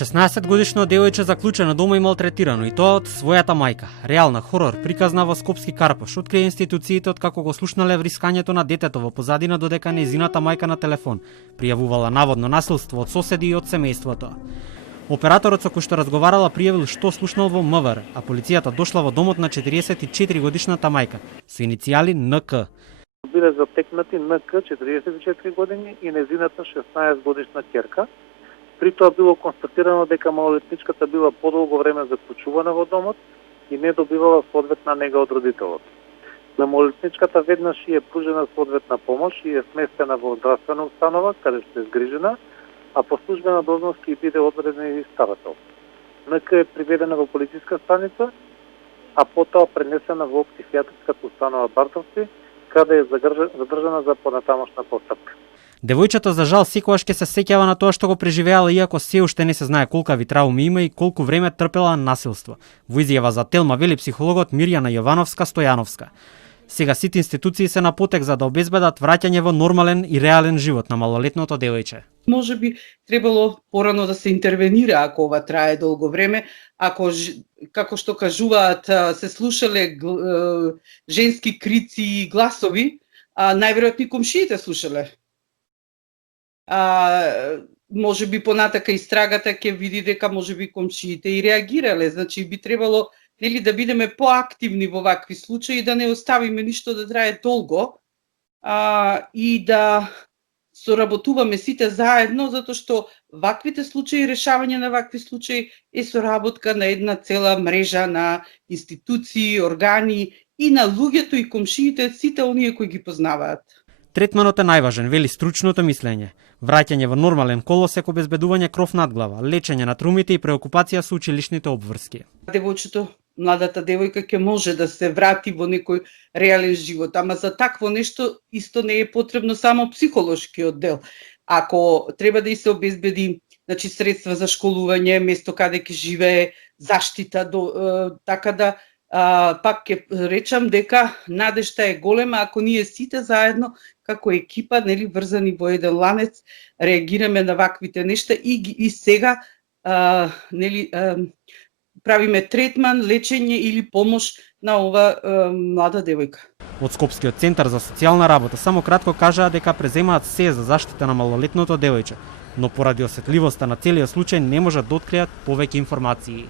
16-годишно девојче заклучено дома и малтретирано, и тоа од својата мајка. Реална хорор приказна во Скопски Карпош открија институциите од како го слушнале врискањето на детето во позадина додека нејзината мајка на телефон пријавувала наводно насилство од соседи и од семејството. Операторот со кој што разговарала пријавил што слушнал во МВР, а полицијата дошла во домот на 44 годишната мајка со иницијали НК. Биле затекнати НК 44 години и незината 16 годишна ќерка. При тоа било констатирано дека малолетничката била подолго време заклучувана во домот и не добивала соодветна нега од родителот. На малолетничката веднаш е пружена соодветна помош и е сместена во здравствена установа, каде што е згрижена, а по службена должност ќе биде одреден и старател. НК е приведена во полициска станица, а потоа пренесена во психијатриската установа Бартовци, каде е задржана за понатамошна постапка. Девојчето за жал секогаш ќе се сеќава на тоа што го преживеала, иако се уште не се знае колкави трауми има и колку време трпела насилство. Во изјава за Телма вели психологот Мирјана Јовановска-Стојановска. Сега сите институции се на потек за да обезбедат враќање во нормален и реален живот на малолетното девојче. Може би требало порано да се интервенира ако ова трае долго време, ако како што кажуваат се слушале женски крици и гласови, а најверојатно и комшиите слушале. Може би понатака истрагата ќе види дека може би комшиите и реагирале, значи би требало да бидеме поактивни во вакви случаи, да не оставиме ништо да трае долго и да соработуваме сите заедно, затоа што ваквите случаи, решавање на вакви случаи е соработка на една цела мрежа на институции, органи и на луѓето и комшиите, сите оние кои ги познаваат. Третманот е најважен, вели стручното мислење. Враќање во нормален колосек, обезбедување кров над глава, лечење на трумите и преокупација со училишните обврски. Девојчето, младата девојка ќе може да се врати во некој реален живот, ама за такво нешто исто не е потребно само психолошки оддел. Ако треба да и се обезбеди, значи средства за школување, место каде ќе живее, заштита, така да пак ќе речам дека надежта е голема ако ние сите заедно како екипа, врзани во еден ланец, реагираме на ваквите нешта и сега правиме третман, лечење или помош на ова млада девојка. Од Скопскиот центар за социјална работа само кратко кажаа дека преземаат се за заштита на малолетното девојче, но поради осетливоста на целиот случај не можат да откријат повеќе информации.